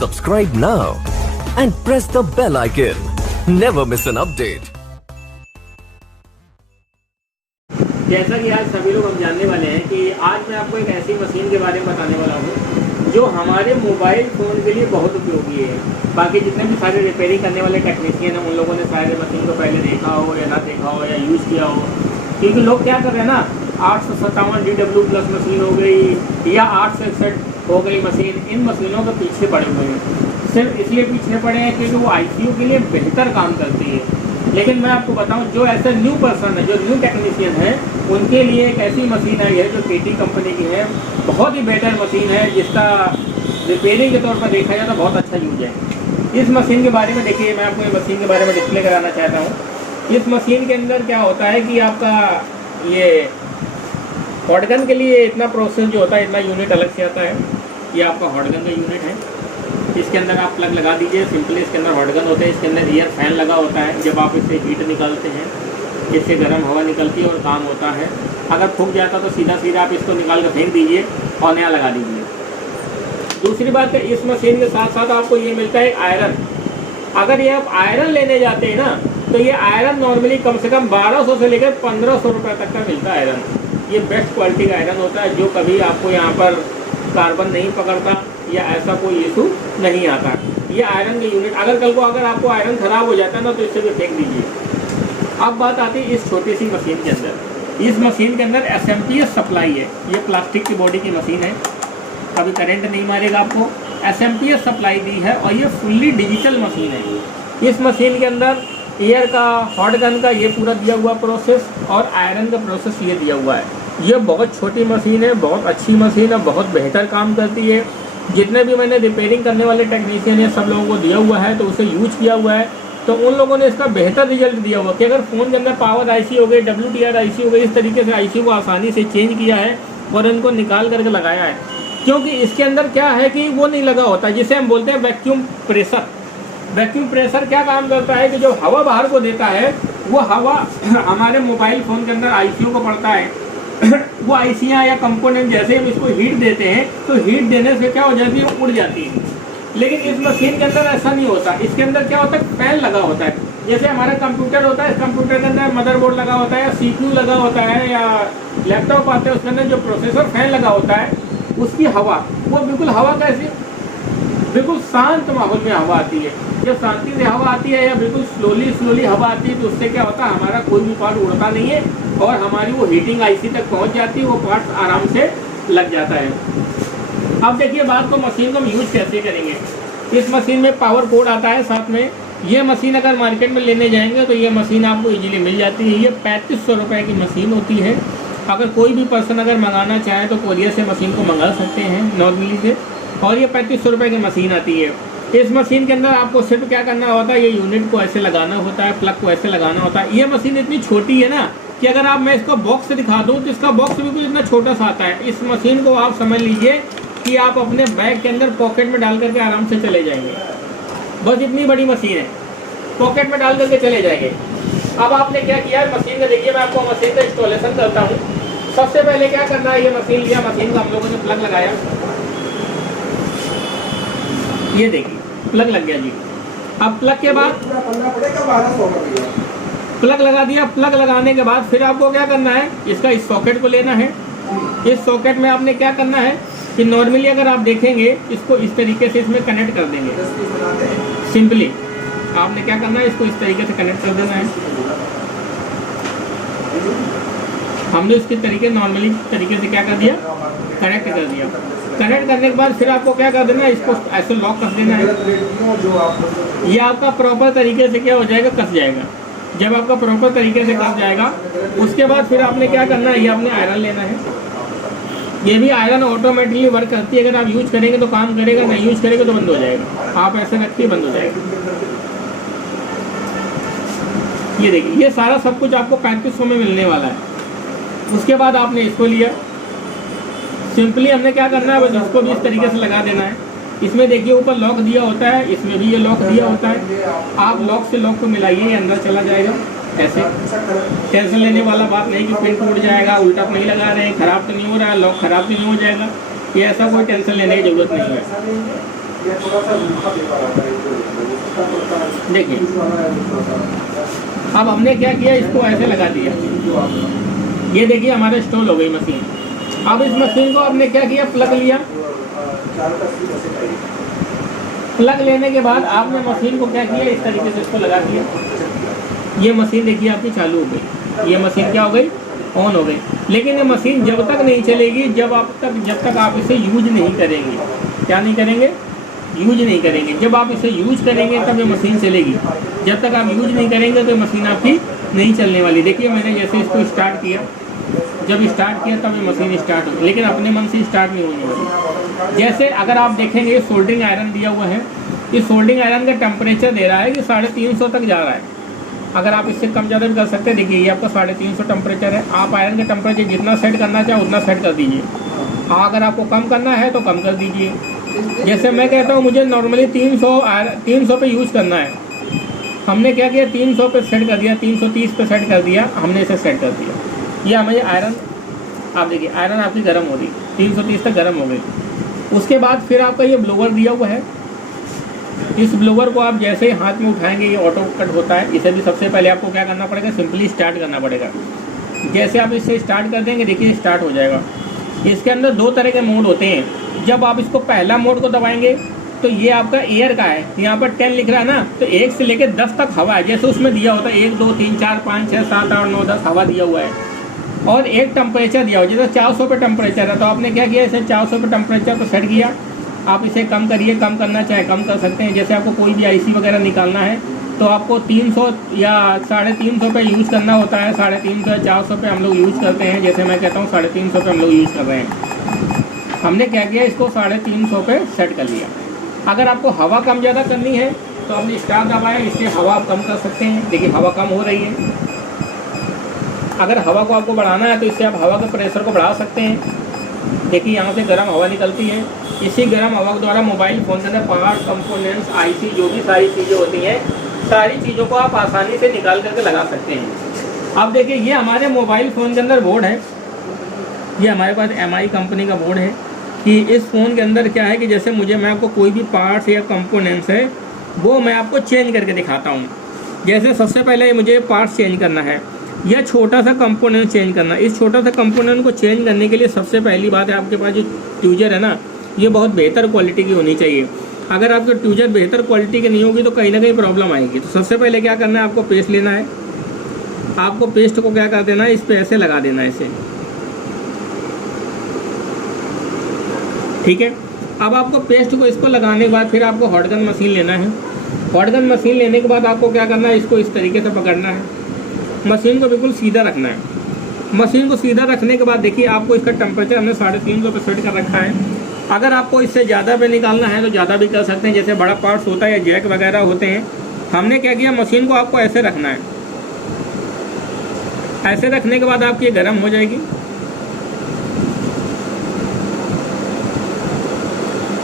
Subscribe now and press the bell icon. Never miss an update. जैसा कि आज सभी लोग हम जानने वाले हैं कि आज मैं आपको एक ऐसी मशीन के बारे में बताने वाला हूँ जो हमारे मोबाइल फ़ोन के लिए बहुत उपयोगी है। बाकी जितने भी सारे रिपेयरिंग करने वाले टेक्नीशियन हैं उन लोगों ने शायद मशीन को पहले देखा हो या ना देखा हो या यूज़ किया हो, क्योंकि लोग क्या कर रहे हैं ना, 857 DW+ मशीन हो गई या 861 हो गई मशीन, इन मशीनों के पीछे पड़े हुए हैं। सिर्फ इसलिए पीछे पड़े हैं क्योंकि वो ICU के लिए बेहतर काम करती है। लेकिन मैं आपको बताऊं, जो ऐसा न्यू पर्सन है, जो न्यू टेक्नीशियन है, उनके लिए एक ऐसी मशीन आई है जो KT कंपनी की है। बहुत ही बेटर मशीन है जिसका रिपेयरिंग के तौर पर देखा जाए तो बहुत अच्छा यूज है। इस मशीन के बारे में देखिए, मैं आपको इस मशीन के बारे में डिस्प्ले कराना चाहता हूँ। इस मशीन के अंदर क्या होता है कि आपका ये हॉटगन के लिए इतना प्रोसेस जो होता है, इतना यूनिट अलग से आता है। ये आपका हॉटगन का यूनिट है। इसके अंदर आप प्लग लगा दीजिए। सिंपली इसके अंदर हॉटगन होते हैं, इसके अंदर एयर फैन लगा होता है। जब आप इससे हीट निकालते हैं, इससे गर्म हवा निकलती है और काम होता है। अगर फूक जाता तो सीधा सीधा आप इसको निकाल कर फेंक दीजिए और नया लगा दीजिए। दूसरी बात है, इस मशीन के साथ साथ आपको ये मिलता है आयरन। अगर ये आप आयरन लेने जाते हैं ना, तो ये आयरन नॉर्मली कम से कम 1200 से लेकर 1500 रुपये तक का मिलता है आयरन। ये बेस्ट क्वालिटी का आयरन होता है, जो कभी आपको यहाँ पर कार्बन नहीं पकड़ता या ऐसा कोई इशू नहीं आता। ये आयरन के यूनिट, अगर कल को अगर आपको आयरन ख़राब हो जाता है ना, तो इससे भी फेंक दीजिए। अब बात आती है इस छोटी सी मशीन के अंदर। इस मशीन के अंदर SMPS सप्लाई है। ये प्लास्टिक की बॉडी की मशीन है, कभी करंट नहीं मारेगा आपको। SMPS सप्लाई दी है और ये फुल्ली डिजिटल मशीन है। इस मशीन के अंदर एयर का, हॉट गन का ये पूरा दिया हुआ प्रोसेस और आयरन का प्रोसेस ये दिया हुआ है। ये बहुत छोटी मशीन है, बहुत अच्छी मशीन है, बहुत बेहतर काम करती है। जितने भी मैंने रिपेयरिंग करने वाले टेक्नीशियन है, सब लोगों को दिया हुआ है, तो उसे यूज किया हुआ है, तो उन लोगों ने इसका बेहतर रिजल्ट दिया हुआ कि अगर फ़ोन के अंदर पावर IC हो गई, WTR IC हो गई, इस तरीके से IC को आसानी से चेंज किया है और इनको निकाल करके लगाया है। क्योंकि इसके अंदर क्या है कि वो नहीं लगा होता, जिसे हम बोलते हैं वैक्यूम प्रेशर। वैक्यूम प्रेशर क्या काम करता है कि जो हवा बाहर को देता है, वो हवा हमारे मोबाइल फ़ोन के अंदर ICU को पड़ता है। वो ICयाँ या कंपोनेंट जैसे हम इसको हीट देते हैं, तो हीट देने से क्या हो जाती है, उड़ जाती है। लेकिन इस मशीन के अंदर ऐसा नहीं होता। इसके अंदर क्या होता है, फैन लगा होता है। जैसे हमारा कंप्यूटर होता है, इस कंप्यूटर के अंदर मदरबोर्ड लगा होता है या CPU लगा होता है या लैपटॉप आते हैं, उसके अंदर जो प्रोसेसर फैन लगा होता है, उसकी हवा, वो बिल्कुल हवा कैसी, बिल्कुल शांत माहौल में हवा आती है। जब शांति से हवा आती है या बिल्कुल स्लोली हवा आती है, तो उससे क्या होता है, हमारा कोई भी पार्ट उड़ता नहीं है और हमारी वो हीटिंग IC तक पहुंच जाती है, वो पार्ट आराम से लग जाता है। अब देखिए बात को, मशीन को हम यूज कैसे करेंगे। इस मशीन में पावर कोड आता है साथ में। ये मशीन अगर मार्केट में लेने जाएंगे तो ये मशीन आपको इजीली मिल जाती है। ये 3500 रुपये की मशीन होती है। अगर कोई भी पर्सन अगर मंगाना चाहे तो कोरियर से मशीन को मंगा सकते हैं नॉर्मली से, और ये 3500 रुपये की मशीन आती है। इस मशीन के अंदर आपको सिर्फ क्या करना होता है, ये यूनिट को ऐसे लगाना होता है, प्लग को ऐसे लगाना होता है। ये मशीन इतनी छोटी है ना कि अगर आप, मैं इसको बॉक्स से दिखा दूँ तो इसका बॉक्स बिल्कुल इतना छोटा सा आता है। इस मशीन को आप समझ लीजिए कि आप अपने बैग के अंदर पॉकेट में डाल करके आराम से चले जाएंगे। बस इतनी बड़ी मशीन है, पॉकेट में डाल करके चले जाएंगे। अब आपने क्या किया है, मशीन का देखिए, मैं आपको मशीन का इंस्टॉलेशन करता हूँ। सबसे पहले क्या करना है, ये मशीन लिया, मशीन का हम लोगों ने प्लग लगाया। ये देखिए प्लग लग गया जी। अब प्लग के बाद प्लग लगा दिया। प्लग लगाने के बाद फिर आपको क्या करना है, इसका इस सॉकेट को लेना है। इस सॉकेट में आपने क्या करना है कि नॉर्मली अगर आप देखेंगे, इसको इस तरीके से इसमें कनेक्ट कर देंगे। सिंपली आपने क्या करना है, इसको इस तरीके से कनेक्ट कर देना है। हमने उसके तरीके नॉर्मली तरीके से क्या कर दिया, कनेक्ट कर दिया। कनेक्ट करने के बाद फिर आपको क्या कर देना है, इसको ऐसे लॉक कर देना है। ये आपका प्रॉपर तरीके से क्या हो जाएगा, कस जाएगा। जब आपका प्रॉपर तरीके से कस जाएगा, उसके बाद फिर आपने क्या करना है, ये आपने आयरन लेना है। ये भी आयरन ऑटोमेटिकली वर्क करती है। अगर आप यूज करेंगे तो काम करेगा, नहीं यूज करेंगे तो बंद हो जाएगा। आप ऐसे रखिए, बंद हो जाएगा। ये देखिए, ये सारा सब कुछ आपको 3500 में मिलने वाला है। उसके बाद आपने इसको लिया। सिंपली हमने क्या करना है, बस इसको भी इस तरीके से लगा देना है। इसमें देखिए ऊपर लॉक दिया होता है, इसमें भी ये लॉक दिया होता है। आप लॉक से लॉक को मिलाइए, ये अंदर चला जाएगा। ऐसे टेंशन लेने वाला बात नहीं कि पिन टूट जाएगा, उल्टा नहीं लगा रहे हैं, ख़राब तो नहीं हो रहा है, लॉक ख़राब तो नहीं हो जाएगा, ये ऐसा कोई टेंशन लेने की ज़रूरत नहीं है। ये थोड़ा सा रूखा पेपर आता है जो देखिए इस वाला है थोड़ा सा अब हमने क्या किया, इसको ऐसे लगा दिया। जो आप ये देखिए हमारे इंस्टॉल हो गई मशीन। अब इस मशीन को आपने क्या किया, प्लग लिया। 4 का प्लग लेने के बाद आपने मशीन को क्या किया, इस तरीके से इसको लगा दिया। ये मशीन देखिए आपकी चालू हो गई। ये मशीन क्या हो गई, ऑन हो गई। लेकिन ये मशीन जब तक नहीं चलेगी जब तक आप इसे यूज नहीं करेंगे। क्या नहीं करेंगे, यूज नहीं करेंगे। जब आप इसे यूज करेंगे तब ये मशीन चलेगी। जब तक आप यूज नहीं करेंगे तो मशीन आपकी नहीं चलने वाली। देखिए मैंने जैसे इसको स्टार्ट किया, जब स्टार्ट किया तब ये मशीन स्टार्ट हो, लेकिन अपने मन से स्टार्ट नहीं होने वाली। जैसे अगर आप देखेंगे ये सोल्डरिंग आयरन दिया हुआ है, इस सोल्डरिंग आयरन का टेम्परेचर दे रहा है कि 350 तक जा रहा है। अगर आप इससे कम ज़्यादा भी कर सकते हैं। देखिए ये आपका 350 टेम्परेचर है। आप आयरन का टेम्परेचर जितना सेट करना चाहे उतना सेट कर दीजिए। अगर आपको कम करना है तो कम कर दीजिए। जैसे मैं कहता हूँ मुझे नॉर्मली 300 पे यूज़ करना है, हमने क्या किया 300 पे सेट कर दिया, 330 पे सेट कर दिया, हमने इसे सेट कर दिया। ये हमें आयरन, आप देखिए आयरन आपकी गर्म हो रही, 330 तक गर्म हो गई। उसके बाद फिर आपका ये ब्लोवर दिया हुआ है। इस ब्लोवर को आप जैसे ही हाथ में उठाएंगे ये ऑटो कट होता है। इसे भी सबसे पहले आपको क्या करना पड़ेगा, सिंपली स्टार्ट करना पड़ेगा। जैसे आप इसे स्टार्ट कर देंगे देखिए स्टार्ट हो जाएगा। इसके अंदर 2 तरह के मोड होते हैं। जब आप इसको पहला मोड को दबाएंगे तो ये आपका एयर का है, यहाँ पर 10 लिख रहा है ना, तो 1 से लेकर 10 तक हवा है। जैसे उसमें दिया होता है 1 2 3 4 5 6 7 8 9 10 हवा दिया हुआ है। और एक टेम्परेचर दिया हुआ, जैसे 400 पे टेम्परेचर है तो आपने क्या किया, इसे 400 पे टेम्परेचर पर सेट किया। आप इसे कम करिए, कम करना चाहे कम कर सकते हैं। जैसे आपको कोई भी आईसी वगैरह निकालना है तो आपको 300 या 350 पे यूज़ करना होता है। 350 या 400 पे हम लोग यूज़ करते हैं। जैसे मैं कहता हूँ 350 पे हम लोग यूज़ कर रहे हैं। हमने क्या किया, इसको 350 पे सेट कर लिया। अगर आपको हवा कम ज़्यादा करनी है तो आपने स्टार दबाया, इससे हवा आप कम कर सकते हैं। देखिए हवा कम हो रही है। अगर हवा को आपको बढ़ाना है तो इससे आप हवा के प्रेशर को बढ़ा सकते हैं। देखिए यहाँ से गर्म हवा निकलती है। इसी गर्म हवा के द्वारा मोबाइल फ़ोन के अंदर पार्ट, कंपोनेंट्स, आईसी जो भी सारी चीज़ें होती हैं, सारी चीज़ों को आप आसानी से निकाल करके लगा सकते हैं। अब देखिए ये हमारे मोबाइल फ़ोन के अंदर बोर्ड है। ये हमारे पास MI कंपनी का बोर्ड है कि इस फ़ोन के अंदर क्या है कि जैसे मैं आपको कोई भी पार्ट्स या कंपोनेंट्स है वो मैं आपको चेंज करके दिखाता हूँ। जैसे सबसे पहले मुझे पार्ट्स चेंज करना है या छोटा सा कंपोनेंट चेंज करना। इस छोटा सा कंपोनेंट को चेंज करने के लिए सबसे पहली बात है आपके पास जो ट्यूजर है ना, ये बहुत बेहतर क्वालिटी की होनी चाहिए। अगर आपकी ट्यूजर बेहतर क्वालिटी की नहीं होगी तो कहीं ना कहीं प्रॉब्लम आएगी। तो सबसे पहले क्या करना है, आपको पेस्ट लेना है। आपको पेस्ट को क्या कर देना है, इस पे ऐसे लगा देना है इसे, ठीक है। अब आपको पेस्ट को इसको लगाने के बाद फिर आपको हॉटगन मशीन लेना है। हॉटगन मशीन लेने के बाद आपको क्या करना है, इसको इस तरीके से पकड़ना है। मशीन को बिल्कुल सीधा रखना है। मशीन को सीधा रखने के बाद देखिए आपको इसका टेम्परेचर हमने 350 पे सेट कर रखा है। अगर आपको इससे ज़्यादा पे निकालना है तो ज़्यादा भी कर सकते हैं। जैसे बड़ा पार्ट्स होता है या जैक वगैरह होते हैं, हमने क्या किया, मशीन को आपको ऐसे रखना है। ऐसे रखने के बाद आपकी ये गर्म हो जाएगी।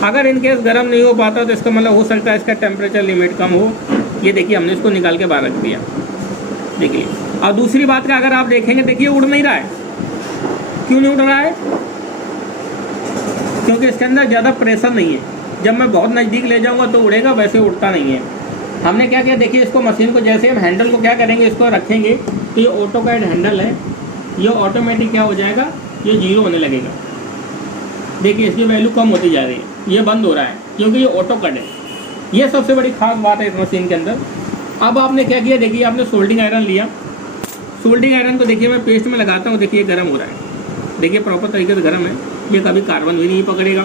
अगर इनकेस गर्म नहीं हो पाता तो इसका मतलब हो सकता है इसका टेम्परेचर लिमिट कम हो। ये देखिए हमने इसको निकाल के बाहर रख दिया, देखिए। और दूसरी बात का अगर आप देखेंगे, देखिए उड़ नहीं रहा है। क्यों नहीं उड़ रहा है, क्योंकि इसके अंदर ज़्यादा प्रेशर नहीं है। जब मैं बहुत नज़दीक ले जाऊंगा तो उड़ेगा, वैसे उड़ता नहीं है। हमने क्या किया, देखिए इसको मशीन को जैसे हम हैंडल को क्या करेंगे, इसको रखेंगे तो ये ऑटो कैड हैंडल है, ये ऑटोमेटिक क्या हो जाएगा, ये 0 होने लगेगा। देखिए इसकी वैल्यू कम होती जा रही है, ये बंद हो रहा है क्योंकि ये ऑटो कट है। ये सबसे बड़ी खास बात है इस मशीन के अंदर। अब आपने क्या किया, देखिए आपने सोल्डिंग आयरन लिया। सोल्डिंग आयरन को देखिए मैं पेस्ट में लगाता हूँ, देखिए गर्म हो रहा है। देखिए प्रॉपर तरीके से गर्म है, ये कभी कार्बन भी नहीं पकड़ेगा।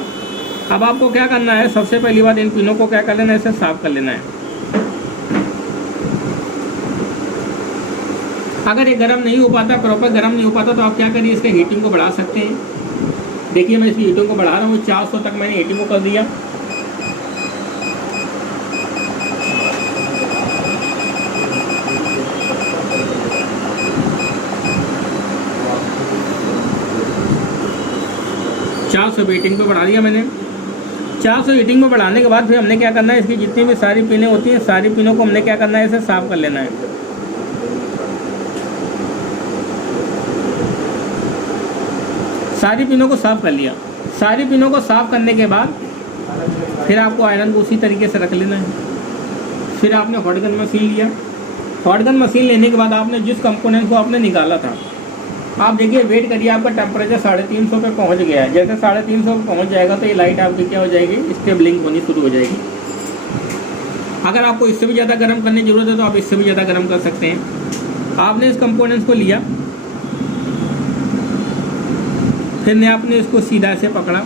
अब आपको क्या करना है, सबसे पहली बात इन पिनों को क्या कर लेना है, इसे साफ कर लेना है। अगर ये गर्म नहीं हो पाता, प्रॉपर गर्म नहीं हो पाता, तो आप क्या करिए, इसके हीटिंग को बढ़ा सकते हैं। देखिए मैं इसकी हीटिंग को बढ़ा रहा हूँ, 400 तक मैंने हीटिंग को कर दिया। हीटिंग पे बढ़ा दिया मैंने। 400 हीटिंग में बढ़ाने के बाद फिर हमने क्या करना है, इसकी जितनी भी सारी पिनें होती हैं, सारी पिनों को हमने क्या करना है, इसे साफ कर लेना है। सारी पिनों को साफ कर लिया। सारी पिनों को साफ करने के बाद फिर आपको आयरन को उसी तरीके से रख लेना है। फिर आपने हॉट गन मशीन लिया। हॉट गन मशीन लेने के बाद आपने जिस कंपोनेंट को आपने निकाला था, आप देखिए वेट करिए, आपका टेम्परेचर 350 पे पहुंच गया है। जैसे 350 पे पहुंच जाएगा तो ये लाइट आपकी क्या हो जाएगी, स्टेबलिंग होनी शुरू हो जाएगी। अगर आपको इससे भी ज़्यादा गर्म करने की ज़रूरत है तो आप इससे भी ज़्यादा गर्म कर सकते हैं। आपने इस कंपोनेंट्स को लिया, फिर आपने इसको सीधा से पकड़ा,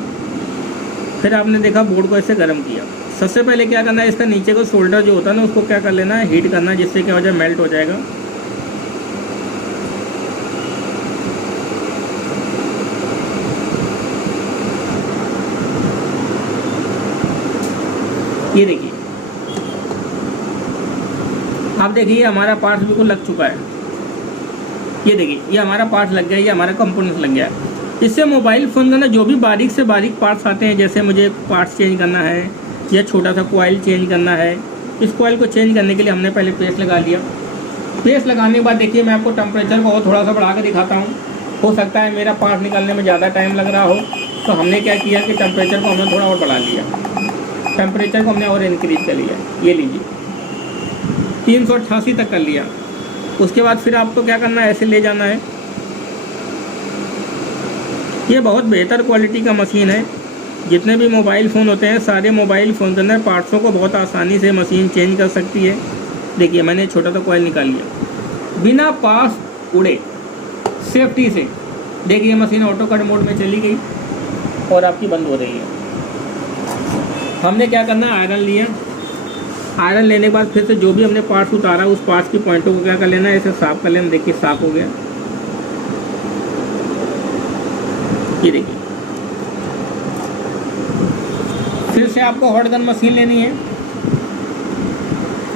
फिर आपने देखा बोर्ड को ऐसे गर्म किया। सबसे पहले क्या करना है, इसका नीचे का शोल्डर जो होता है ना, उसको क्या कर लेना है, हीट करना है, जिससे क्या हो जाए, मेल्ट हो जाएगा। ये देखिए, आप देखिए हमारा पार्ट्स बिल्कुल लग चुका है। ये देखिए, ये हमारा पार्ट्स लग गया, ये हमारा कंपोनेंट्स लग गया। इससे मोबाइल फ़ोन का ना जो भी बारीक से बारीक पार्ट्स आते हैं, जैसे मुझे पार्ट्स चेंज करना है या छोटा सा कॉइल चेंज करना है, इस कॉइल को चेंज करने के लिए हमने पहले पेस्ट लगा लिया। पेस्ट लगाने के बाद देखिए, मैं आपको टेम्परेचर को और थोड़ा सा बढ़ा के दिखाता हूँ। हो सकता है मेरा पार्ट निकालने में ज़्यादा टाइम लग रहा हो, तो हमने क्या किया कि टेम्परेचर को हमने थोड़ा और बढ़ा लिया। टेम्परेचर को हमने और इंक्रीज कर लिया। ये लीजिए 388 तक कर लिया। उसके बाद फिर आपको क्या करना है, ऐसे ले जाना है। ये बहुत बेहतर क्वालिटी का मशीन है। जितने भी मोबाइल फ़ोन होते हैं, सारे मोबाइल फ़ोन के अंदर पार्ट्सों को बहुत आसानी से मशीन चेंज कर सकती है। देखिए, मैंने छोटा सा कॉइल निकाल लिया, बिना पार्ट्स उड़े, सेफ्टी से। देखिए, मशीन ऑटो कट मोड में चली गई और आपकी बंद हो रही है। हमने क्या करना है, आयरन लिया। आयरन लेने के बाद फिर से जो भी हमने पार्ट्स उतारा, उस पार्ट्स की पॉइंटों को क्या कर लेना है, ऐसे साफ कर लेना। देखिए, साफ हो गया। ये देखिए, फिर से आपको हॉट गन मशीन लेनी है।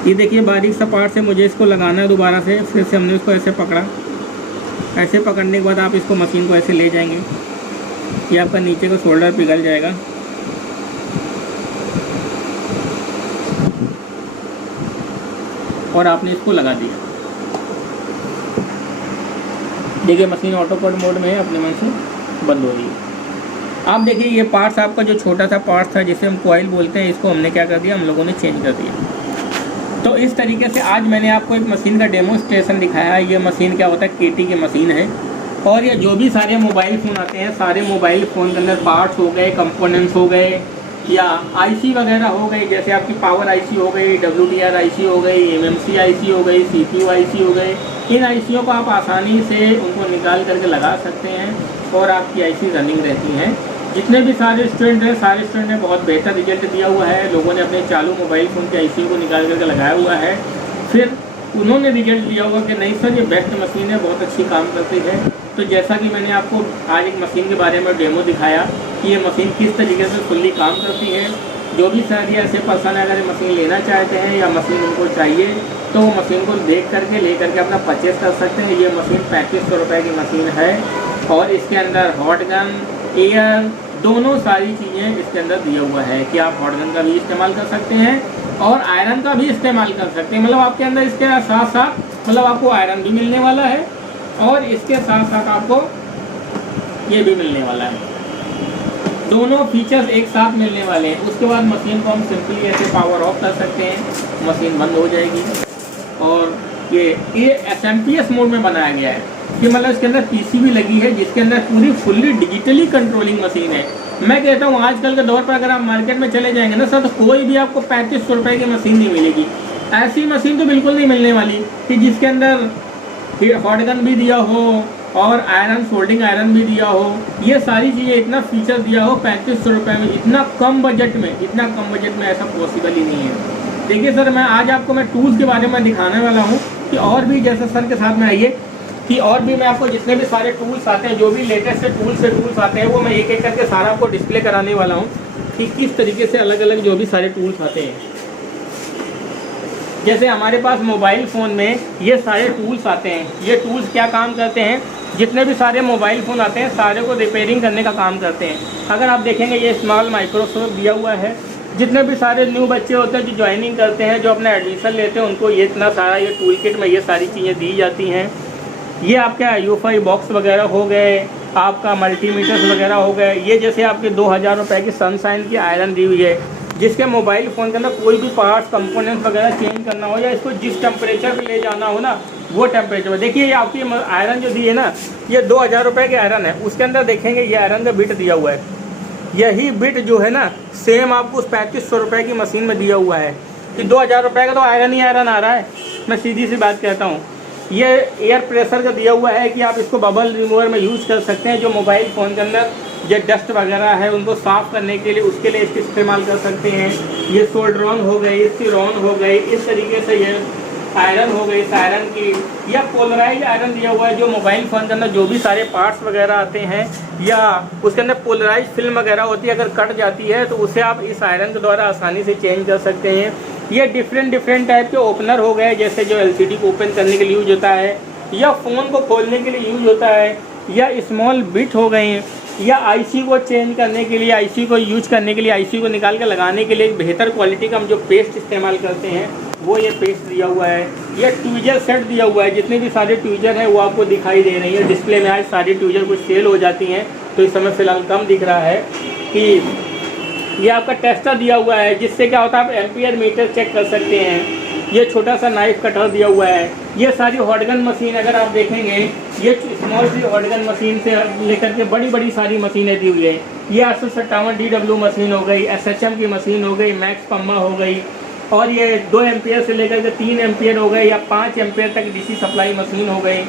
ये देखिए, बारीक सा पार्ट से मुझे इसको लगाना है दोबारा से। फिर से हमने इसको ऐसे पकड़ा। ऐसे पकड़ने के बाद आप इसको मशीन को ऐसे ले जाएंगे, ये आपका नीचे का शोल्डर पिघल जाएगा। और आपने इसको लगा दिया। देखिए, मशीन ऑटो कट मोड में है, अपने मन से बंद हो रही है। आप देखिए, ये पार्ट्स आपका जो छोटा सा पार्ट्स था, जिसे हम कॉइल बोलते हैं, इसको हमने क्या कर दिया, हम लोगों ने चेंज कर दिया। तो इस तरीके से आज मैंने आपको एक मशीन का डेमोस्ट्रेशन दिखाया है। ये मशीन क्या होता है, केटी की मशीन है। और ये जो भी सारे मोबाइल फ़ोन आते हैं, सारे मोबाइल फ़ोन के अंदर पार्ट्स हो गए, कंपोनेंट्स हो गए, या आईसी वगैरह हो गई, जैसे आपकी पावर आईसी हो गई, WDR आईसी हो गई, MMC आईसी हो गई, CPU आईसी हो गई। इन आईसीओ को आप आसानी से उनको निकाल करके लगा सकते हैं और आपकी आईसी रनिंग रहती हैं। जितने भी सारे स्टूडेंट हैं, सारे स्टूडेंट ने बहुत बेहतर रिजल्ट दिया हुआ है। लोगों ने अपने चालू मोबाइल फ़ोन के आईसीओ को निकाल करके लगाया हुआ है, फिर उन्होंने रिजल्ट दिया होगा कि नहीं सर, ये बेस्ट मशीन है, बहुत अच्छी काम करती है। तो जैसा कि मैंने आपको आज एक मशीन के बारे में डेमो दिखाया कि ये मशीन किस तरीके से फुल्ली काम करती है। जो भी सर या ऐसे पर्सन अगर ये मशीन लेना चाहते हैं या मशीन उनको चाहिए, तो वो मशीन को देख करके ले करके अपना परचेस कर सकते हैं। ये मशीन 3500 रुपये की मशीन है और इसके अंदर हॉट गन, एयर, दोनों सारी चीज़ें इसके अंदर दिया हुआ है कि आप हॉट गन का भी इस्तेमाल कर सकते हैं और आयरन का भी इस्तेमाल कर सकते हैं। मतलब आपके अंदर इसके साथ साथ मतलब आपको आयरन भी मिलने वाला है और इसके साथ साथ आपको ये भी मिलने वाला है। दोनों फीचर्स एक साथ मिलने वाले हैं। उसके बाद मशीन को हम सिंपली ऐसे पावर ऑफ कर सकते हैं, मशीन बंद हो जाएगी। और ये SMPS मोड में बनाया गया है कि मतलब इसके अंदर PCB लगी है, जिसके अंदर पूरी फुल्ली डिजिटली कंट्रोलिंग मशीन है। मैं कहता हूँ आजकल के दौर पर अगर आप मार्केट में चले जाएंगे ना सर, तो कोई भी आपको 3500 रुपये की मशीन नहीं मिलेगी। ऐसी मशीन तो बिल्कुल नहीं मिलने वाली कि जिसके अंदर हॉट गन भी दिया हो और आयरन, सोल्डिंग आयरन भी दिया हो, ये सारी चीज़ें इतना फीचर दिया हो 3500 रुपये में, इतना कम बजट में ऐसा पॉसिबल ही नहीं है। देखिए सर, मैं आज आपको टूल्स के बारे में दिखाने वाला हूँ कि और भी जैसे सर के साथ में आइए कि और भी मैं आपको जितने भी सारे टूल्स आते हैं, जो भी लेटेस्ट टूल्स आते हैं, वो मैं एक एक करके सारा आपको डिस्प्ले कराने वाला हूँ कि किस तरीके से अलग अलग जो भी सारे टूल्स आते हैं। जैसे हमारे पास मोबाइल फ़ोन में ये सारे टूल्स आते हैं। ये टूल्स क्या काम करते हैं, जितने भी सारे मोबाइल फ़ोन आते हैं सारे को रिपेयरिंग करने का काम करते हैं। अगर आप देखेंगे ये स्मॉल माइक्रोसॉफ्ट दिया हुआ है। जितने भी सारे न्यू बच्चे होते हैं जो ज्वाइनिंग करते हैं, जो अपना एडमिशन लेते हैं, उनको ये इतना सारा ये टूल किट में ये सारी चीज़ें दी जाती हैं। ये आपका UFI बॉक्स वगैरह हो गए, आपका मल्टीमीटर्स वगैरह हो गए। ये जैसे आपके 2000 रुपये की सनशाइन की आयरन दी हुई है, जिसके मोबाइल फ़ोन के अंदर कोई भी पार्ट्स कंपोनेंट्स वगैरह चेंज करना हो या इसको जिस टेम्परेचर पे ले जाना हो ना वो टेम्परेचर में। देखिए ये आपकी आयरन जो दी है ना, ये 2000 रुपये की आयरन है। उसके अंदर देखेंगे ये आयरन का बिट दिया हुआ है। यही बिट जो है ना सेम आपको उस 3500 रुपये की मशीन में दिया हुआ है कि 2000 रुपये का तो आयरन ही आयरन आ रहा है। मैं सीधी सी बात कहता हूँ, ये एयर प्रेशर का दिया हुआ है कि आप इसको बबल रिमूवर में यूज़ कर सकते हैं। जो मोबाइल फ़ोन के अंदर जो डस्ट वगैरह है उनको साफ़ करने के लिए उसके लिए इसका इस्तेमाल कर सकते हैं। ये सोल्ड्रॉन हो गई, सिरॉन हो गई, इस तरीके से ये आयरन हो गई। इस आयरन की या पोलराइज आयरन दिया हुआ है। जो मोबाइल फ़ोन के अंदर जो भी सारे पार्ट्स वगैरह आते हैं या उसके अंदर पोलराइज फिल्म वगैरह होती है, अगर कट जाती है तो उसे आप इस आयरन के द्वारा आसानी से चेंज कर सकते हैं। ये डिफरेंट टाइप के ओपनर हो गए, जैसे जो LCD को ओपन करने के लिए यूज होता है या फ़ोन को खोलने के लिए यूज होता है, या स्मॉल बिट हो गए, या IC को चेंज करने के लिए, IC को यूज करने के लिए, IC को निकाल के लगाने के लिए बेहतर क्वालिटी का हम जो पेस्ट इस्तेमाल करते हैं वो ये पेस्ट दिया हुआ है। ये ट्वीजर सेट दिया हुआ है। जितने भी सारे ट्वीजर हैं वो आपको दिखाई दे रही है डिस्प्ले में। आज सारी ट्वीजर कुछ सेल हो जाती हैं तो इस समय फ़िलहाल कम दिख रहा है। कि ये आपका टेस्टर दिया हुआ है जिससे क्या होता है आप एम्पियर मीटर चेक कर सकते हैं। ये छोटा सा नाइफ कटर दिया हुआ है। ये सारी हॉटगन मशीन अगर आप देखेंगे, ये स्मॉल सी हॉटगन मशीन से लेकर के बड़ी सारी मशीनें दी हुई है। ये 857 DW मशीन हो गई, SHM की मशीन हो गई, मैक्स पम्मा हो गई, और ये 2 एम्पियर से लेकर के 3 एम्पियर हो गए या 5 एम्पियर तक DC सप्लाई मशीन हो गई।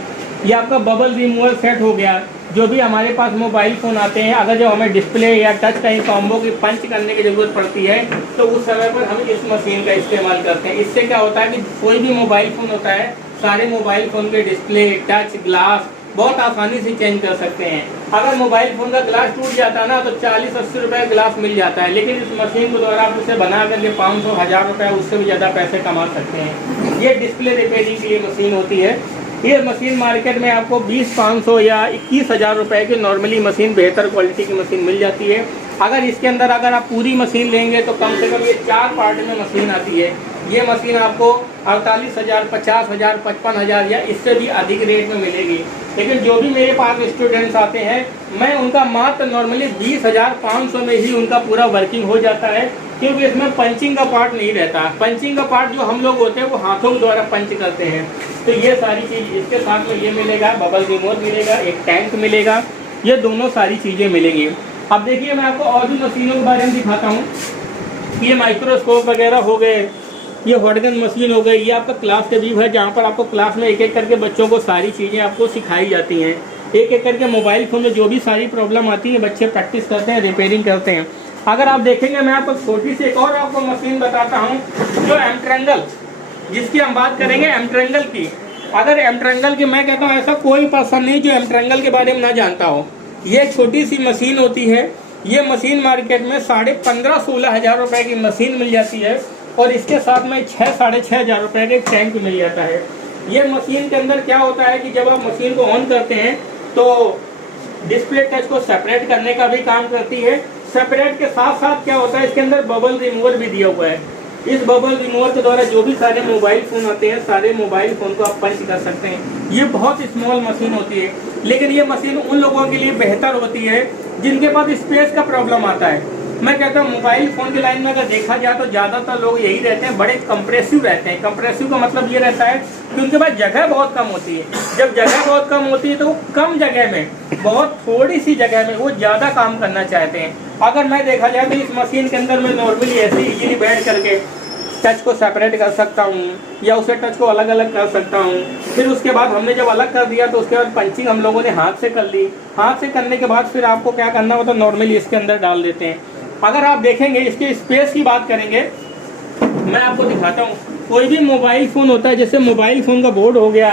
ये आपका बबल रिमूवल सेट हो गया। जो भी हमारे पास मोबाइल फ़ोन आते हैं, अगर जब हमें डिस्प्ले या टच कहीं कॉम्बो की पंच करने की ज़रूरत पड़ती है तो उस समय पर हम इस मशीन का इस्तेमाल करते हैं। इससे क्या होता है कि कोई भी मोबाइल फ़ोन होता है, सारे मोबाइल फ़ोन के डिस्प्ले, टच, ग्लास बहुत आसानी से चेंज कर सकते हैं। अगर मोबाइल फ़ोन का ग्लास टूट जाता है ना तो 40-80 रुपये का ग्लास मिल जाता है, लेकिन इस मशीन के द्वारा आप उसे बना करके 500-1000 रुपये उससे भी ज़्यादा पैसे कमा सकते हैं। ये डिस्प्ले रिपेयरिंग की मशीन होती है। ये मशीन मार्केट में आपको 20-500 या 21,000 रुपये की नॉर्मली मशीन, बेहतर क्वालिटी की मशीन मिल जाती है। अगर इसके अंदर अगर आप पूरी मशीन लेंगे तो कम से कम ये 4 पार्ट में मशीन आती है। ये मशीन आपको 48,000, 50,000, 55,000 या इससे भी अधिक रेट में मिलेगी। लेकिन जो भी मेरे पास स्टूडेंट्स आते हैं, मैं उनका मात्र नॉर्मली 20,500 में ही उनका पूरा वर्किंग हो जाता है, क्योंकि इसमें पंचिंग का पार्ट नहीं रहता। पंचिंग का पार्ट जो हम लोग होते हैं वो हाथों के द्वारा पंच करते हैं। तो ये सारी चीज़ इसके साथ में ये मिलेगा, बबल रिमोट मिलेगा, एक टैंक मिलेगा, ये दोनों सारी चीज़ें मिलेंगी। अब देखिए मैं आपको और भी मशीनों के बारे में दिखाता हूँ। ये माइक्रोस्कोप वगैरह हो गए, ये हॉटगन मशीन हो गई। ये आपका क्लास के व्यू है जहाँ पर आपको क्लास में एक एक करके बच्चों को सारी चीज़ें आपको सिखाई जाती हैं। एक एक करके मोबाइल फ़ोन में जो भी सारी प्रॉब्लम आती है बच्चे प्रैक्टिस करते हैं, रिपेयरिंग करते हैं। अगर आप देखेंगे मैं आपको छोटी सी एक और आपको मशीन बताता हूँ, जो एम ट्रायंगल, जिसकी हम बात करेंगे एम ट्रायंगल की। अगर एम ट्रायंगल की, मैं कहता हूँ ऐसा कोई पर्सन नहीं जो एम ट्रायंगल के बारे में ना जानता हो। ये छोटी सी मशीन होती है। ये मशीन मार्केट में 15,500-16 हज़ार रुपये की मशीन मिल जाती है, और इसके साथ में 6-6.5 हज़ार रुपये का टैंक मिल जाता है। ये मशीन के अंदर क्या होता है कि जब आप मशीन को ऑन करते हैं तो डिस्प्ले टच को सेपरेट करने का भी काम करती है। सेपरेट के साथ साथ क्या होता है, इसके अंदर बबल रिमूवर भी दिया हुआ है। इस बबल रिमूवर के द्वारा जो भी सारे मोबाइल फ़ोन आते हैं, सारे मोबाइल फ़ोन को आप पंच कर सकते हैं। ये बहुत स्मॉल मशीन होती है, लेकिन ये मशीन उन लोगों के लिए बेहतर होती है जिनके पास स्पेस का प्रॉब्लम आता है। मैं कहता हूँ मोबाइल फ़ोन की लाइन में अगर देखा जाए तो ज़्यादातर लोग यही रहते हैं, बड़े कंप्रेसिव रहते हैं। कंप्रेसिव का मतलब ये रहता है कि उनके पास जगह बहुत कम होती है। जब जगह बहुत कम होती है तो वो कम जगह में, बहुत थोड़ी सी जगह में वो ज़्यादा काम करना चाहते हैं। अगर मैं देखा जाए तो इस मशीन के अंदर मैं नॉर्मली ऐसे इजीली बैठ करके टच को सेपरेट कर सकता हूँ या उसे टच को अलग अलग कर सकता हूँ। फिर उसके बाद हमने जब अलग कर दिया तो उसके बाद पंचिंग हम लोगों ने हाथ से कर ली। हाथ से करने के बाद फिर आपको क्या करना होता है, नॉर्मली इसके अंदर डाल देते हैं। अगर आप देखेंगे इसके स्पेस की बात करेंगे, मैं आपको दिखाता हूँ। कोई भी मोबाइल फ़ोन होता है, जैसे मोबाइल फ़ोन का बोर्ड हो गया,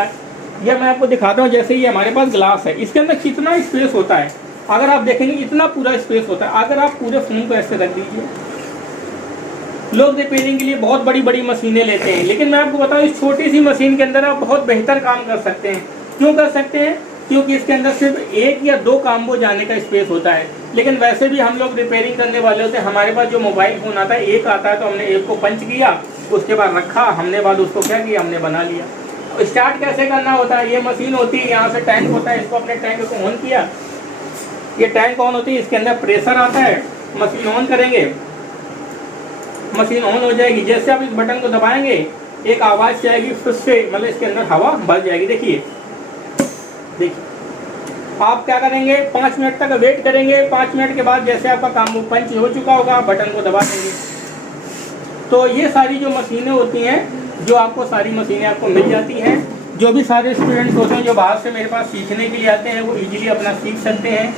या मैं आपको दिखाता हूँ जैसे ये हमारे पास ग्लास है, इसके अंदर कितना स्पेस होता है। अगर आप देखेंगे इतना पूरा स्पेस होता है। अगर आप पूरे फ़ोन को ऐसे रख दीजिए, लोग रिपेयरिंग के लिए बहुत बड़ी बड़ी मशीनें लेते हैं, लेकिन मैं आपको बताऊँ इस छोटी सी मशीन के अंदर आप बहुत बेहतर काम कर सकते हैं। क्यों कर सकते हैं? क्योंकि इसके अंदर सिर्फ 1 या 2 काम्बो जाने का स्पेस होता है। लेकिन वैसे भी हम लोग रिपेयरिंग करने वाले होते हैं, हमारे पास जो मोबाइल फ़ोन आता है, एक आता है तो हमने एक को पंच किया, उसके बाद रखा हमने, बाद उसको क्या किया, हमने बना लिया। स्टार्ट कैसे करना होता है, ये मशीन होती है, यहाँ से टैंक होता है, इसको अपने टैंक को ऑन किया, ये टैंक ऑन होती है, इसके अंदर प्रेशर आता है, मशीन ऑन करेंगे, मशीन ऑन हो जाएगी। जैसे आप इस बटन को दबाएंगे एक आवाज़ से आएगी, फिर से मतलब इसके अंदर हवा भर जाएगी। देखिए आप क्या करेंगे, 5 मिनट तक वेट करेंगे। 5 मिनट के बाद जैसे आपका काम पंच हो चुका होगा, बटन को दबा देंगे। तो ये सारी जो मशीनें होती हैं, जो आपको सारी मशीनें आपको मिल जाती हैं। जो भी सारे स्टूडेंट्स होते हैं जो बाहर से मेरे पास सीखने के लिए आते हैं, वो इजीली अपना सीख सकते हैं।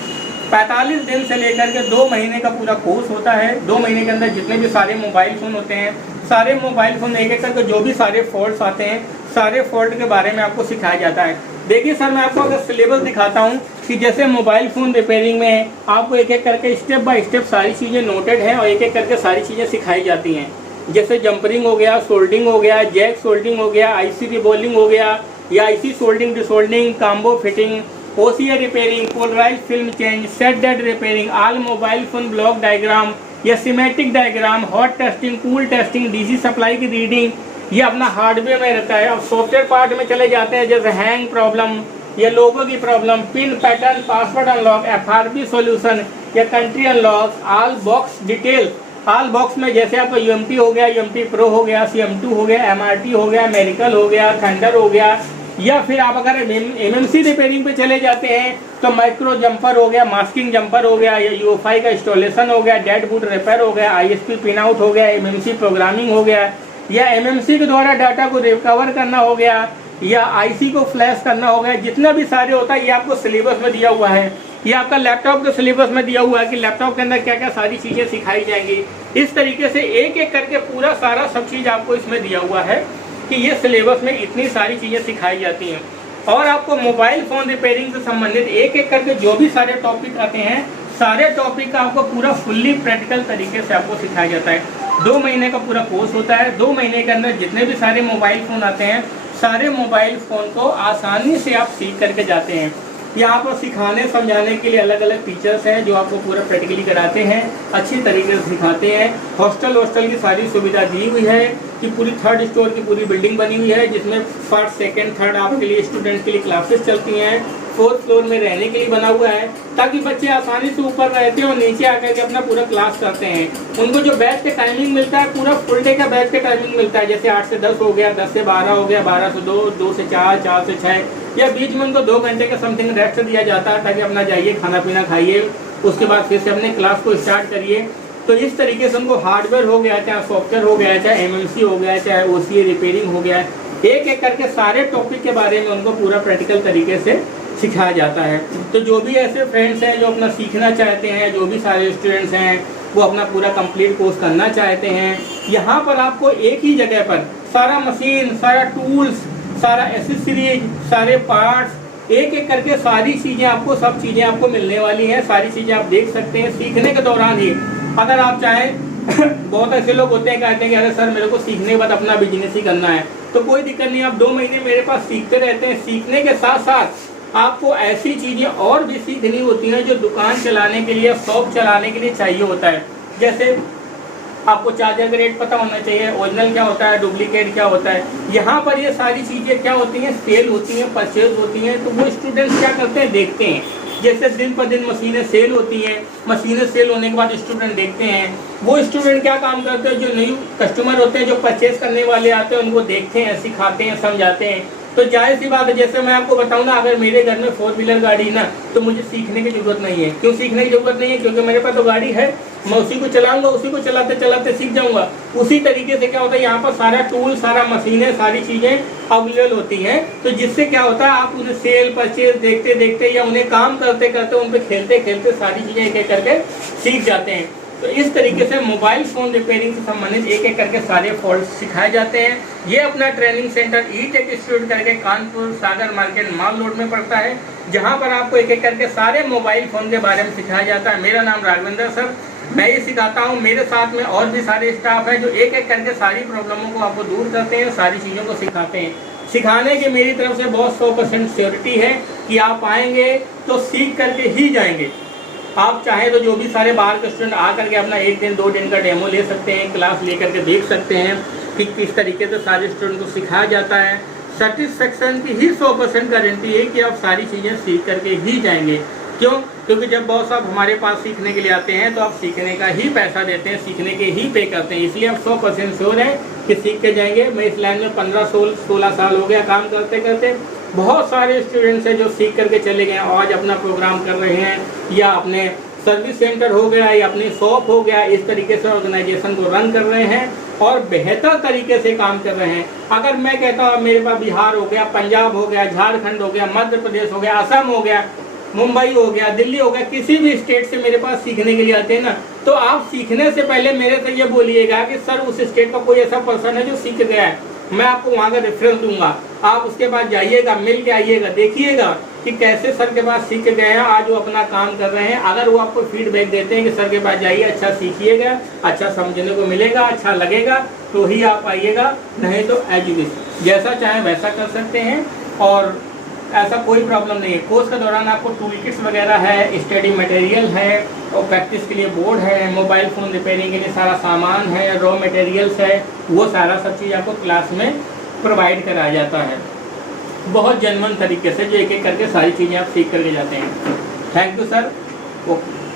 45 दिन से लेकर के 2 महीने का पूरा कोर्स होता है। 2 महीने के अंदर जितने भी सारे मोबाइल फ़ोन होते हैं, सारे मोबाइल फ़ोन एक एक करके जो भी सारे फॉल्ट्स आते हैं, सारे फॉल्ट के बारे में आपको सिखाया जाता है। देखिए सर, मैं आपको अगर सिलेबस दिखाता हूँ कि जैसे मोबाइल फ़ोन रिपेयरिंग में है, आपको एक एक करके स्टेप बाय स्टेप सारी चीज़ें नोटेड हैं और एक एक करके सारी चीज़ें सिखाई जाती हैं। जैसे जंपरिंग हो गया, सोल्डिंग हो गया, जैक सोल्डिंग हो गया, आईसी रिबोलिंग हो गया या IC soldering desoldering, combo fitting, OCA repairing, polarize film change, set dead repairing, all mobile phone block diagram या schematic diagram, hot testing, cool testing, DC supply की reading, ये अपना hardware में रहता है। अब सॉफ्टवेयर पार्ट में चले जाते हैं, जैसे हैंग प्रॉब्लम या लोगो की problem, pin pattern, password unlock, FRP solution या country unlock, all box detail. All box में जैसे आपका यूएमटी हो गया, यूएमटी प्रो हो गया, सीएम2 हो गया, एमआरटी हो गया, मेडिकल हो गया, थंडर हो गया, या फिर आप अगर एमएमसी रिपेयरिंग पे चले जाते हैं तो माइक्रो जंपर हो गया, मास्किंग जंपर हो गया, या यूएफआई का इंस्टॉलेशन हो गया, डेड बूट रिपेयर हो गया, आईएसपी पिन आउट हो गया, एमएमसी प्रोग्रामिंग हो गया, या एमएमसी के द्वारा डाटा को रिकवर करना हो गया, या आईसी को फ्लैश करना हो गया। जितना भी सारे होता है ये आपको सिलेबस में दिया हुआ है। ये आपका लैपटॉप के सिलेबस में दिया हुआ है कि लैपटॉप के अंदर क्या क्या सारी चीज़ें सिखाई जाएंगी। इस तरीके से एक एक करके पूरा सारा सब चीज़ आपको इसमें दिया हुआ है कि ये सिलेबस में इतनी सारी चीज़ें सिखाई जाती हैं। और आपको मोबाइल फ़ोन रिपेयरिंग से संबंधित एक एक करके जो भी सारे टॉपिक आते हैं, सारे टॉपिक का आपको पूरा फुल्ली प्रैक्टिकल तरीके से आपको सिखाया जाता है। 2 महीने का पूरा कोर्स होता है। 2 महीने के अंदर जितने भी सारे मोबाइल फ़ोन आते हैं, सारे मोबाइल फ़ोन को आसानी से आप सीख करके जाते हैं। यहाँ पर सिखाने समझाने के लिए अलग अलग टीचर्स हैं जो आपको पूरा प्रैक्टिकली कराते हैं, अच्छी तरीके से सिखाते हैं। हॉस्टल की सारी सुविधा दी हुई है कि पूरी 3rd स्टोर की पूरी बिल्डिंग बनी हुई है, जिसमें 1st, 2nd, 3rd आपके लिए स्टूडेंट्स के लिए क्लासेस चलती हैं। 4th फ्लोर में रहने के लिए बना हुआ है ताकि बच्चे आसानी से ऊपर रहते हैं और नीचे आकर के अपना पूरा क्लास करते हैं। उनको जो बैच का टाइमिंग मिलता है, पूरा फुल डे का बैच का टाइमिंग मिलता है। जैसे 8 से 10 हो गया, 10 से 12 हो गया, 12 से 2, 2 से 4, 4 से 6, या बीच में उनको 2 घंटे का समथिंग रेस्ट दिया जाता है ताकि अपना जाइए खाना पीना खाइए, उसके बाद फिर से अपने क्लास को स्टार्ट करिए। तो इस तरीके से उनको हार्डवेयर हो गया, चाहे सॉफ्टवेयर हो गया, चाहे एमएमसी हो गया, चाहे ओसीए रिपेयरिंग हो गया, एक एक करके सारे टॉपिक के बारे में उनको पूरा प्रैक्टिकल तरीके से सिखाया जाता है। तो जो भी ऐसे फ्रेंड्स हैं जो अपना सीखना चाहते हैं, जो भी सारे स्टूडेंट्स हैं वो अपना पूरा कंप्लीट कोर्स करना चाहते हैं, यहाँ पर आपको एक ही जगह पर सारा मशीन, सारा टूल्स, सारा एसेसरीज, सारे पार्ट्स, एक एक करके सारी चीज़ें आपको, सब चीज़ें आपको मिलने वाली हैं। सारी चीज़ें आप देख सकते हैं सीखने के दौरान ही। अगर आप चाहें बहुत ऐसे लोग होते हैं कहते हैं कि अरे सर मेरे को सीखने के बाद अपना बिजनेस ही करना है, तो कोई दिक्कत नहीं। आप 2 महीने मेरे पास सीखते रहते हैं। सीखने के साथ साथ आपको ऐसी चीज़ें और भी सीखनी होती हैं जो दुकान चलाने के लिए, शॉप चलाने के लिए चाहिए होता है। जैसे आपको चार्जर का रेट पता होना चाहिए, ओरिजिनल क्या होता है, डुप्लीकेट क्या होता है। यहाँ पर ये सारी चीज़ें क्या होती हैं, सेल होती हैं, परचेज होती हैं। तो वो स्टूडेंट्स क्या करते हैं, देखते हैं। जैसे दिन पर दिन मशीनें सेल होती हैं, मशीनें सेल होने के बाद स्टूडेंट देखते हैं। वो स्टूडेंट क्या काम करते हैं, जो न्यू कस्टमर होते हैं, जो परचेज करने वाले आते हैं, उनको देखते हैं, सिखाते हैं, समझाते हैं। तो जाहिर सी बात है, जैसे मैं आपको बताऊं ना, अगर मेरे घर में 4 व्हीलर गाड़ी ना, तो मुझे सीखने की जरूरत नहीं है। क्यों सीखने की जरूरत नहीं है? क्योंकि मेरे पास तो गाड़ी है, मैं उसी को चलाऊंगा, उसी को चलाते चलाते सीख जाऊंगा। उसी तरीके से क्या होता है, यहाँ पर सारा टूल, सारा मशीनें, सारी चीज़ें अवेलेबल होती हैं। तो जिससे क्या होता है, आप उन्हें सेल परचेज देखते देखते या उन्हें काम करते करते, उन पर खेलते खेलते सारी चीज़ें एक एक करके सीख जाते हैं। तो इस तरीके से मोबाइल फ़ोन रिपेयरिंग से संबंधित एक एक करके सारे फॉल्ट सिखाए जाते हैं। ये अपना ट्रेनिंग सेंटर ई-टेक इंस्टीट्यूट करके कानपुर सागर मार्केट माल रोड में पड़ता है, जहां पर आपको एक एक करके सारे मोबाइल फ़ोन के बारे में सिखाया जाता है। मेरा नाम राघवेंद्र सर, मैं ये सिखाता हूँ। मेरे साथ में और भी सारे स्टाफ हैं जो एक एक करके सारी प्रॉब्लमों को आपको दूर करते हैं, सारी चीज़ों को सिखाते हैं। सिखाने की मेरी तरफ से बहुत 100% श्योरिटी है कि आप आएंगे तो सीख करके ही जाएंगे। आप चाहें तो जो भी सारे बाहर के स्टूडेंट आ करके अपना 1 दिन 2 दिन का डेमो ले सकते हैं, क्लास ले करके देख सकते हैं कि किस तरीके से सारे स्टूडेंट को सिखाया जाता है। सेटिस्फेक्शन की ही 100% गारंटी है कि आप सारी चीज़ें सीख करके ही जाएंगे। क्यों? क्योंकि जब बॉस साहब हमारे पास सीखने के लिए आते हैं तो आप सीखने का ही पैसा देते हैं, सीखने के ही पे करते हैं, इसलिए आप 100% श्योर हैं कि सीख के जाएंगे। मैं इस लाइन में 15-16 साल हो गया काम करते करते। बहुत सारे स्टूडेंट्स हैं जो सीख करके चले गए, आज अपना प्रोग्राम कर रहे हैं, या अपने सर्विस सेंटर हो गया या अपनी शॉप हो गया, इस तरीके से ऑर्गेनाइजेशन को रन कर रहे हैं और बेहतर तरीके से काम कर रहे हैं। अगर मैं कहता हूँ मेरे पास बिहार हो गया, पंजाब हो गया, झारखंड हो गया, मध्य प्रदेश हो गया, असम हो गया, मुंबई हो गया, दिल्ली हो गया, किसी भी स्टेट से मेरे पास सीखने के लिए आते हैं ना, तो आप सीखने से पहले मेरे से ये बोलिएगा कि सर उस स्टेट का कोई ऐसा पर्सन है जो सीख गया है, मैं आपको वहाँ का रेफरेंस दूंगा। आप उसके पास जाइएगा, मिल के आइएगा, देखिएगा कि कैसे सर के पास सीख के गए हैं, आज वो अपना काम कर रहे हैं। अगर वो आपको फीडबैक देते हैं कि सर के पास जाइए, अच्छा सीखिएगा, अच्छा समझने को मिलेगा, अच्छा लगेगा, तो ही आप आइएगा, नहीं तो एजुकेशन जैसा चाहे वैसा कर सकते हैं और ऐसा कोई प्रॉब्लम नहीं है। कोर्स के दौरान आपको टूल किट्स वगैरह है, स्टडी मटेरियल है और प्रैक्टिस के लिए बोर्ड है, मोबाइल फ़ोन रिपेयरिंग के लिए सारा सामान है, रॉ मटेरियल्स है, वो सारा सब चीज़ आपको क्लास में प्रोवाइड कराया जाता है बहुत जेन्युइन तरीके से, जो एक एक करके सारी चीज़ें आप सीख करके जाते हैं। Thank you sir. ओके।